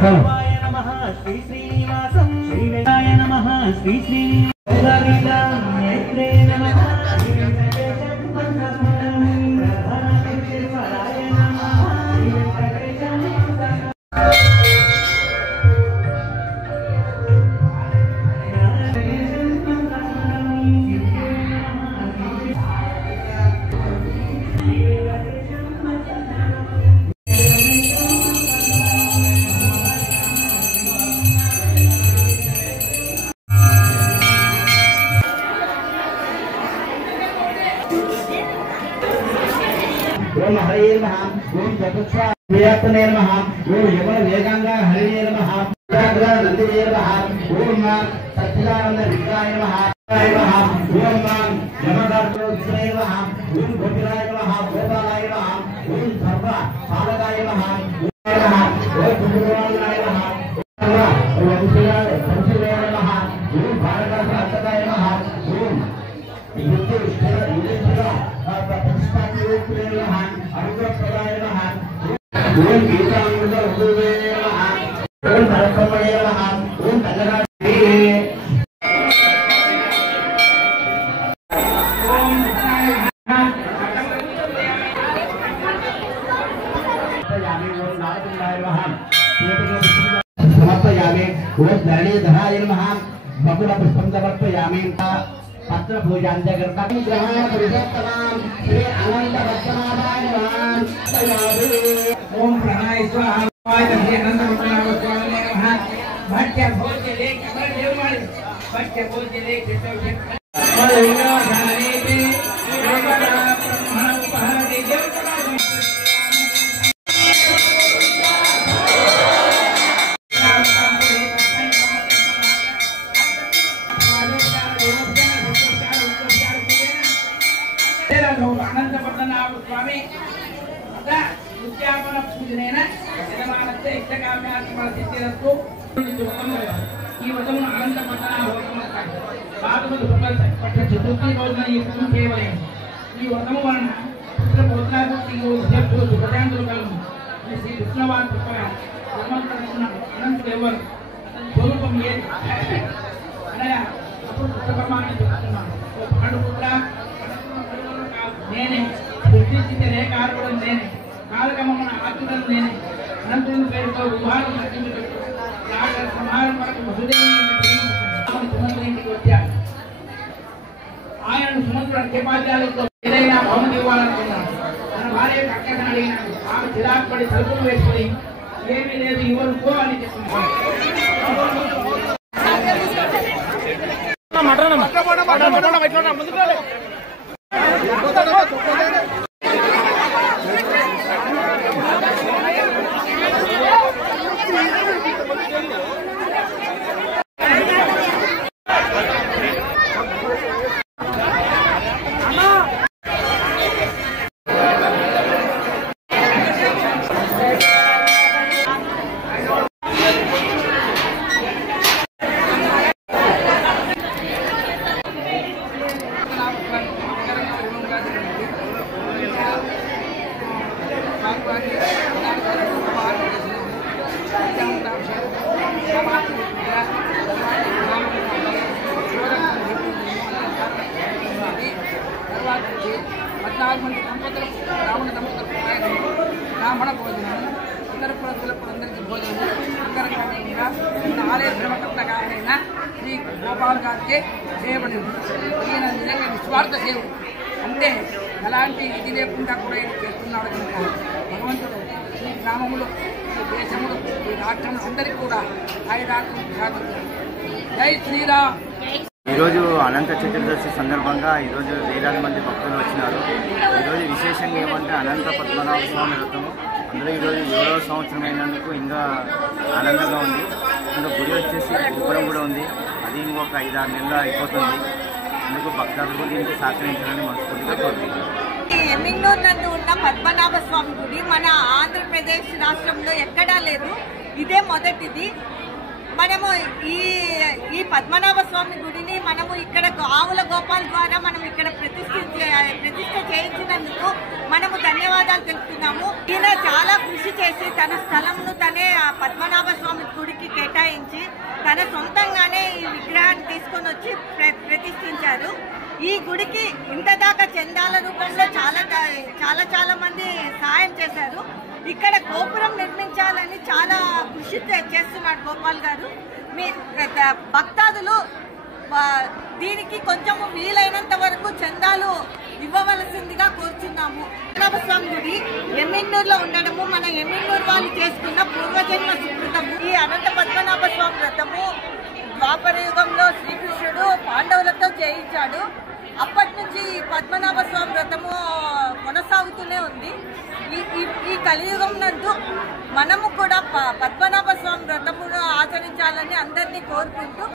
శ్రీ శ్రీనివాసం శ్రీ వెంకటాయ నమః శ్రీ శ్రీనివాసం నేత్రే నమః శ్రీ వెంకటేశం ప్రధానమేశ్వరాయ నమః శ్రీ వెంకటేశం ओम हरे नमः ओम चतुष्षा वेयत्ने नमः ओम यमन वेगांगा हरे नमः व्याघ्र नंदिने नमः ओम सच्चिदानंद विग्रहाय नमः ओम यमदर्शने नमः ओम गोपिराय नमः गोपालाय नमः ओम सर्व पालकाय नमः ओम कुंभवानाय नमः ओम संशीलाय नमः ओम भारतसात्ताय नमः ओम युद्धेश्वर प्रतिष्ठापने नमः अनुग्रहप्रदाय नमः ओम गीतामृत हृदये नमः ओम भरतमणे नमः ओम कन्नडाय समर्पयामि ओम धरणीधराय नमः बकुल पुष्पं समर्पयामि पत्र पूजांते करता ग्रहण पुरुषोत्तम श्री अनंत पद्मनाभाय नमः ओम प्रणय स्वाहा श्री अनंत पद्मनाभ स्वामी नमः भट्ट भोज लेख देव मारी भट्ट भोज लेख मलिंगा धारे ते देवरा महापहार देव अनंत पद्मनाभ स्वामी उद्यापन पूजनेन यजमानस्य इष्टकाम्यार्थमसिद्धिरस्तु ఈ వ్రతమును అనంత పద్మనాభ వ్రతం అంటారు. భాగవత పట్ల చతుర్థి రోజున ఈ వ్రతం చేయవలెను. ఈ వ్రతము వలన పుత్ర పౌత్రాభివృద్ధి విద్యార్థులు సుఖశాంతులు కలుగును. శ్రీ కృష్ణవారి కృప అనంతుడు ఎవరు అతని స్వరూపం ఏది అనగా అప్పుడు కృష్ణ పరమాత్మ చెప్తున్నాను. ఓ పాండుపుత్ర నేనే సృష్టించిన రేఖారుడు నేనే కాలకమన ఆతుడను నేనే అనంతుని పేరుతో వివాహం రచించబెట్టు సమారం వరకు వసుదేవుని సుమంతునికి వచ్చాడు. ఆయనను సుమంతుడు అత్యపాద్యాలతో ఏదైనా భవనం ఇవ్వాలనుకున్నాడు. తన భార్య అక్కడిని అడిగినాడు. ఆమె చిరాకుపడి తలుపులు వేసుకొని ఏమీ లేదు ఇవ్వనుకో అని చెప్తున్నాడు. బ్రాహ్మణ భోజనం ఇతర కులపులందరికీ భోజనం అంతర్గతంగా ఆలయ ధర్మకర్తగారైన శ్రీ గోపాల్ గారికి చేయబడింది. ఈయన నిజంగా నిస్వార్థ సేవుడు. అంటే ఎలాంటి ఇది లేకుండా కూడా ఈయన చేస్తున్నాడు కనుక భగవంతుడు ఈ గ్రామములు ఈ దేశములు ఈ రాష్ట్రంలో అందరికీ కూడా ఆయుధాత్మ సాధించారు. జై శ్రీరామ్. ఈరోజు అనంత చతుర్దశి సందర్భంగా ఈరోజు వేలాది మంది భక్తులు వచ్చినారు. ఈరోజు విశేషంగా ఏమంటే అనంత పద్మనాభ స్వామి వ్రతము అందులో ఈరోజు 7వ సంవత్సరం అయినందుకు ఇంకా ఆనందంగా ఉంది. ఇంకా గుడి వచ్చేసి గోపురం కూడా ఉంది. అది ఇంకొక 5-6 నెలలు అయిపోతుంది. అందుకు భక్తులు దీనికి సహకరించాలని మనస్ఫూర్తిగా కోరుకుంటున్నాను. ఎమ్మింగనూరు నందు ఉన్న పద్మనాభ స్వామి గుడి మన ఆంధ్రప్రదేశ్ రాష్ట్రంలో ఎక్కడా లేదు. ఇదే మొదటిది. మనము ఈ పద్మనాభ స్వామి గుడిని మనము ఇక్కడ ఆవుల గోపాల్ ద్వారా మనం ఇక్కడ ప్రతిష్ఠ చేయించినందుకు మనము ధన్యవాదాలు తెలుపుతున్నాము. ఈయన చాలా కృషి చేసి తన స్థలంను తనే స్థలాన్నే ఆ పద్మనాభ స్వామి గుడికి కేటాయించి తన సొంతంగానే ఈ విగ్రహాన్ని తీసుకొని వచ్చి ప్రతిష్ఠించారు. ఈ గుడికి ఇంతదాకా చందాల రూపంలో చాలా మంది సహాయం చేశారు. ఇక్కడ గోపురం నిర్మించాలని చాలా కృషి చేస్తున్నాడు గోపాల్ గారు. మీ భక్తాదులు దీనికి కొంచెం వీలైనంత వరకు చందాలు ఇవ్వవలసిందిగా కోరుచున్నాము. పద్మనాభ స్వామి గుడి ఎమ్మిన్నూరులో ఉండడము మన ఎమ్మిన్నూరు వాళ్ళు చేసుకున్న పూర్వజన్మ సుకృతము. ఈ అనంత పద్మనాభ స్వామి వ్రతము ద్వాపర యుగంలో శ్రీకృష్ణుడు పాండవులతో చేయించాడు. అప్పటి నుంచి ఈ పద్మనాభ స్వామి వ్రతము కొనసాగుతూనే ఉంది. ఈ కలియుగం నందు మనము కూడా పద్మనాభ స్వామి వ్రతమును ఆచరించాలని అందరినీ కోరుకుంటూ